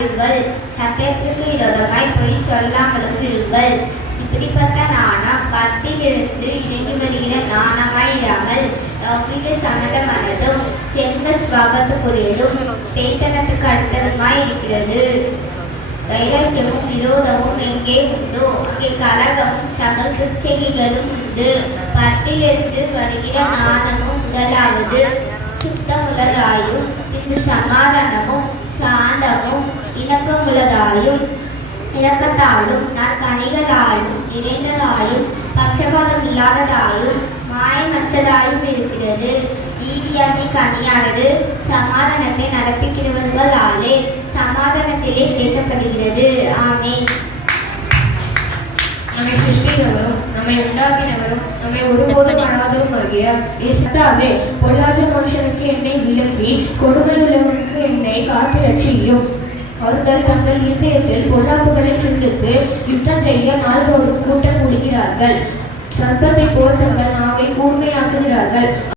சத்தியத்திற்கு விரோதமாய் பொய் சொல்லாமலும் இருங்கள். இப்படிப்பட்ட நாணம் பக்தியிலிருந்து இறங்கி வருகிற நாணமாயிராமல் லௌகிக சம்மதமானதும் ஜென்ம ஸ்வபாவத்துக்குரியதும் பேய்த்தனத்துக்கு அடுத்ததுமாய் இருக்கிறது. வைராக்கியமும் விரோதமும் எங்கே உண்டோ அங்கே கலகமும் சகல துச்செய்திகளும் உண்டு. பக்தியிலிருந்து வருகிற நாணமும் முதலாவது சுத்தமுள்ளதாயும் பின்பு சமாதானமும் சாந்தமும் இணக்கமுள்ளதாயும் இரக்கத்தாலும் நற்கனிகளாலும் நிறைந்ததாயும் பட்சபாதம் இல்லாததாயும் மாயமற்றதாயும் இருக்கிறது. நீதியாகி கனியானது சமாதானத்தை நடப்பிக்கிறவர்களாலே சமாதானத்திலே கிடைக்கப்படுகிறது. ஆமென். நம்மை சிருஷ்டித்தவரும் நம்மை உண்டாக்கினவரும் நம்மை ஒருபோதும் அனாதரும் ஆகிய இயேசுவே, பொல்லாத மனுஷனுக்கு என்னை விலக்கி கொடுமையுள்ளவனுக்கு என்னை காத்து ரட்சியும். அவர்கள் தங்கள் இருதயத்தில் பொல்லாப்புகளை சிந்தித்து யுத்தம் செய்ய நாள்தோறும் கூட்டம் கூடுகிறார்கள். சர்ப்பத்தை போல் தங்கள் நாவை கூர்மையாக்குகிறார்கள்.